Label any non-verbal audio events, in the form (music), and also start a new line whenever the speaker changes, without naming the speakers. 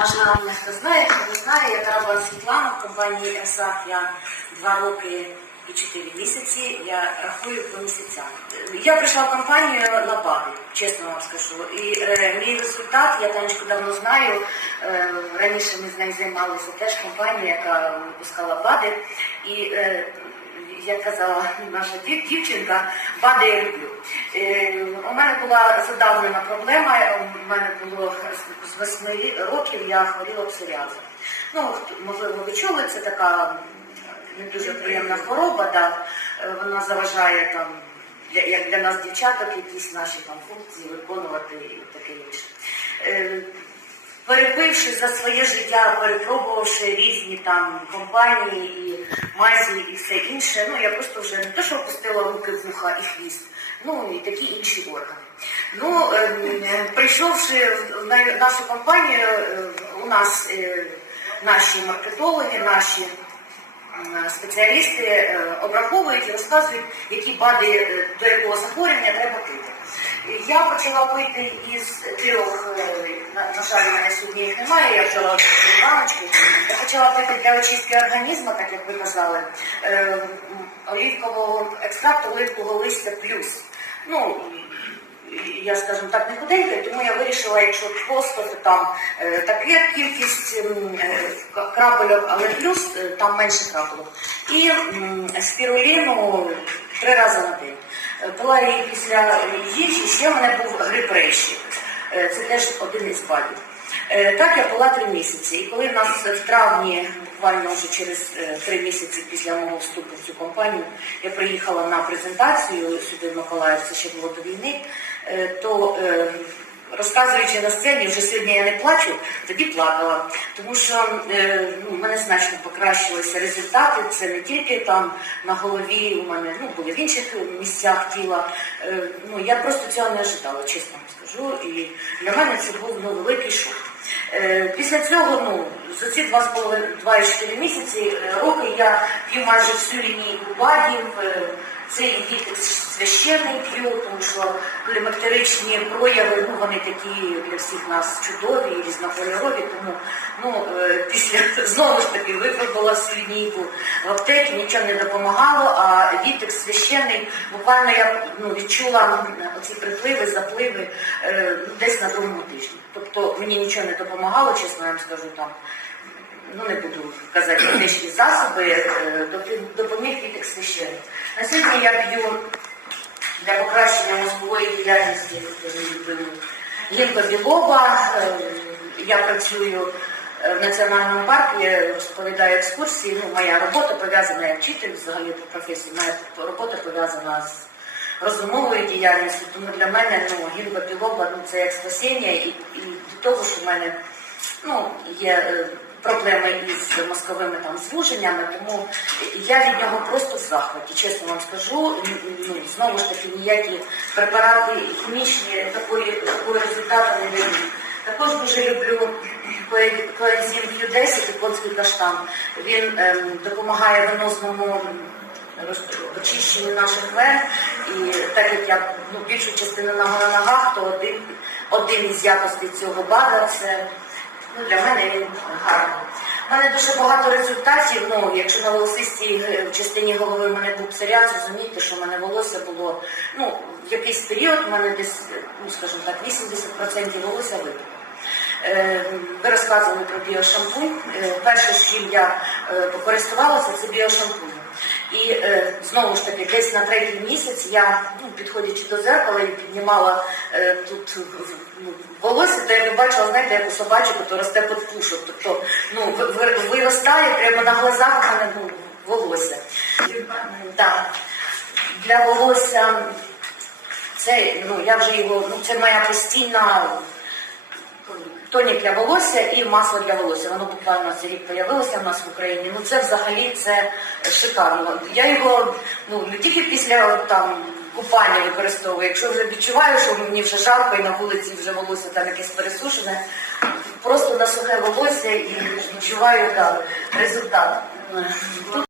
Можливо, мене хто знає, хто не знає, я Тарабан Світлана в компанії ЕСАФ. Я два роки і чотири місяці. Я рахую по місяцям. Я прийшла в компанію на БАДи, чесно вам скажу. І е, мій результат, я Танечку давно знаю. Е, раніше ми з нею займалися теж компанія, яка випускала БАДи. І е, як казала наша дів- дівчинка, бади я люблю. Е, у мене була задавлена проблема, у мене було з- з восьми років я хворіла псоріазом. Ну, можливо, ви чули, це така не дуже приємна хвороба, да. Е, вона заважає там, для, як для нас, дівчаток, якісь наші там функції виконувати і таке інше. Е, перепивши за своє життя, перепробувавши різні там компанії і мазі і все інше, ну я просто вже не те, що опустила вуха і хвіст, ну і такі інші органи. Ну, ем, прийшовши в нашу компанію, е, у нас е, наші маркетологи, наші спеціалісти е, обраховують і розказують, які бади до якого захворювання треба пити. Я почала пити із трьох, е, на, жаль, мене сьогодні їх немає, я взяла три баночки. Я почала пити для очистки організму, так як ви казали, е, олівкового екстракту оливкового листя плюс. Ну, я, скажімо так, не худенька, тому я вирішила, якщо просто то там е, таке кількість крапельок, але плюс там менше крапельок. І спіруліну три рази на день. Е, Пила її після їжі, ще в мене був грип. Е, Це теж один із бадів. Е, Так я була три місяці. І коли в нас в травні, буквально вже через три місяці після мого вступу в цю компанію, я приїхала на презентацію сюди в Миколаїв, це ще було до війни, то е, розказуючи на сцені, вже сьогодні я не плачу, тоді плакала. Тому що е, ну, в мене значно покращилися результати. Це не тільки там на голові, у мене ну, були в інших місцях тіла. Е, Ну, я просто цього не ожидала, чесно вам скажу. І для мене це був ну, великий шок. Е, Після цього, ну, за ці два з половиною, два і чотири місяці роки я п'ю майже всю лінійку бадів. Цей вітер священний п'ю, тому що клімактеричні прояви, ну вони такі для всіх нас чудові і різнокольорові. Тому ну, е, після (laughs) знову ж таки випробувала всю лінійку в аптеці, нічого не допомагало, а вітер священний, буквально я ну, відчула оці припливи, запливи е, ну, десь на другому тижні. Тобто мені нічого не допомагало, чесно я вам скажу там. Ну, не буду казати медичні засоби, е, допом- допоміг вітик священник. На сьогодні я п'ю для покращення мозкової діяльності гінка білоба. Е, Я працюю е, в національному парку, я розповідаю екскурсії. Ну, моя робота пов'язана як вчитель, взагалі по професії. Моя робота пов'язана з розумовою діяльністю. Тому для мене ну, гінка білоба ну, це як спасіння і, і до того, що в мене ну, є проблеми із мозковими там звуженнями, тому я від нього просто в захваті, чесно вам скажу. Ну, знову ж таки, ніякі препарати хімічні такої, такої результату не дають. Також дуже люблю коензим Q10 і конський каштан. Він ем, допомагає венозному роз- очищенню наших вен. І так як я ну, більшу частину на ногах, то один, один із якостей цього бада це ну, для мене він гарний. У мене дуже багато результатів. Ну, якщо на волосистій е, частині голови в мене був псоріаз, розумієте, що в мене волосся було ну, в якийсь період, в мене десь, е, ну скажімо так, 80% волосся випало. Е, Ви розказували про біошампунь. Перше, з чим я покористувалася, це біошампунь. І е, знову ж таки, десь на третій місяць я, ну, підходячи до зеркала і піднімала е, тут ну, волосся, то я побачила, знаєте, як у собачку, то росте під пушок. Тобто ну, ви- ви- виростає прямо на глазах мене ну, волосся. Так. Для волосся це, ну, я вже його, ну, це моя постійна тонік для волосся і масло для волосся. Воно буквально цей рік появилося в нас в Україні. Ну це взагалі це шикарно. Я його ну не тільки після там купання використовую. Якщо вже відчуваю, що мені вже жарко і на вулиці вже волосся там якесь пересушене, просто на сухе волосся і відчуваю да, результат.